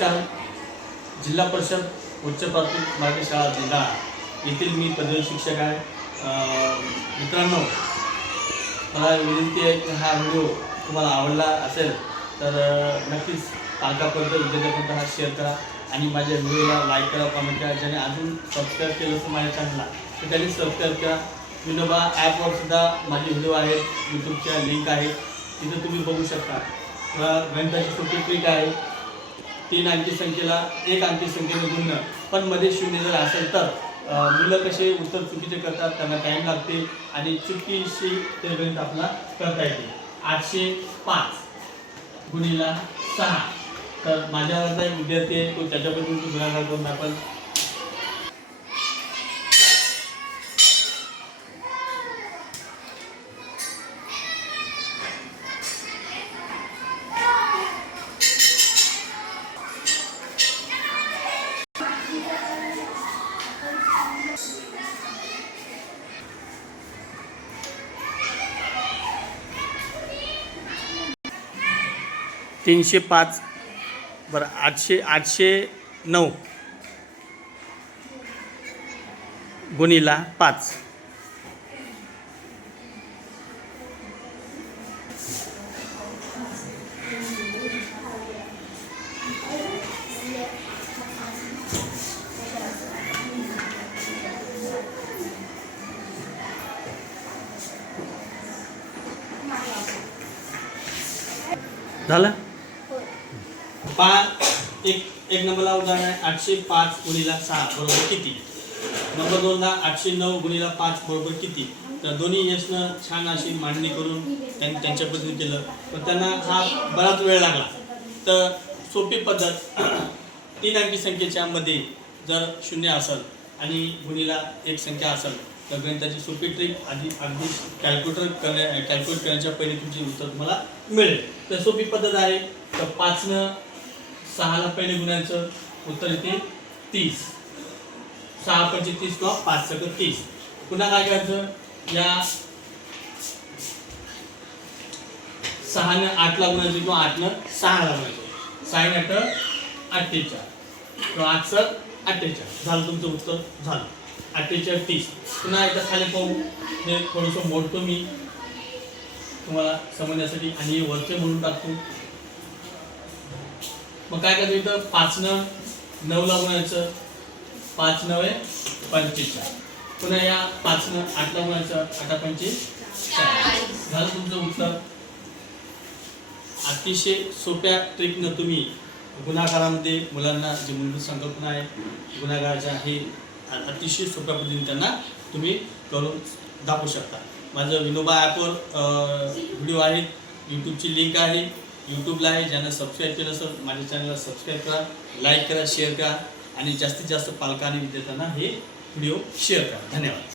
नमस्कार. जिल्हा परिषद उच्च प्राथमिक मराठी शाळा जिल्हा. येथील मी पदवी शिक्षक आहे. मित्रांनो मला विनंती आहे की हा व्हिडिओ तुम्हाला आवडला असेल तर नक्कीच पालकापर्यंत विद्यार्थ्यापर्यंत हा शेअर करा आणि माझ्या व्हिडिओला लाईक करा कमेंट करा ज्याने अजून सबस्क्राईब केलं असं माझ्या चॅनलला तर त्यांनी सबस्क्राईब करा. विनोबा ॲपवर सुद्धा माझे व्हिडिओ आहेत यूट्यूबच्या लिंक आहेत. तिथं तुम्ही बघू शकता. किंवा गणिताची सोपी ट्रिक आहे. तीन अंकी संख्येला एक अंकी संख्येने गुणणं पण मध्ये शून्य जर असेल तर मुलं कसे उत्तर चुकीचे करतात त्यांना टाईम लागते आणि चुकीशी ते गणित आपला करता येते. आठशे पाच गुणीला सहा. तर माझ्यावरचा एक विद्यार्थी आहे तो त्याच्याबद्दल गुणाकार करून आपण तीनशे पाच. बरं आठशे आठशे नऊ. गुणीला पाच. झालं? पा एक एक नंबरला उदाहरण आहे आठशे पाच गुणीला सहा बरोबर किती? नंबर दोनला आठशे नऊ गुणीला पाच बरोबर किती? तर दोन्ही यशनं छान अशी मांडणी करून त्यांनी त्यांच्या पद्धतीने केलं. पण त्यांना हा बराच वेळ लागला. तर सोपी पद्धत तीन अंकी संख्येच्या मध्ये जर शून्य असेल आणि गुणीला एक संख्या असेल तर गणिताची सोपी ट्रिक आधी अगदी कॅल्क्युलेटर करण्या कॅल्क्युलेट करण्याच्या पहिले तुमची उत्तर तुम्हाला मिळेल. तर सोपी पद्धत आहे. तर पाचनं सहाला पहिले गुणायचं उत्तर येते तीस. सहा पंचे तीस किंवा पाच सगळं तीस. पुन्हा काय करायचं? या सहानं आठला गुणायचं किंवा आठनं सहाला गुणायचं. सहा आठ अठ्ठेचाळ किंवा आठ सर अठ्ठेचाळ झालं तुमचं उत्तर? झालं. अठ्ठेचाळीस तीस पुन्हा एकदा खाली पाहू. हे थोडंसं मोडतो मी तुम्हाला समजण्यासाठी आणि हे वरचे म्हणून टाकतो. मग काय करतो इथं? पाचनं नऊ गुणायचं पाच नवे पंचेचाळ पुन्हा या पाचनं आठ गुणायचं आठा पंचे झालं तुमचं उत्तर. अतिशय सोप्या ट्रिकनं तुम्ही गुन्हागारामध्ये मुलांना जी मूलभूत संकल्पना आहे गुन्हागाराच्या हे अतिशय सोप्या पद्धतीने त्यांना तुम्ही करून दाखवू शकता. माझं विनोबा ॲपवर व्हिडिओ आहे यूट्यूबची लिंक आहे. यूट्यूबला आहे ज्यांना सबस्क्राईब केलं असेल माझ्या चॅनलला सबस्क्राईब करा लाईक करा शेअर करा. आणि जास्तीत जास्त पालकांनी विद्यार्थ्यांना हे व्हिडिओ शेअर करा. धन्यवाद.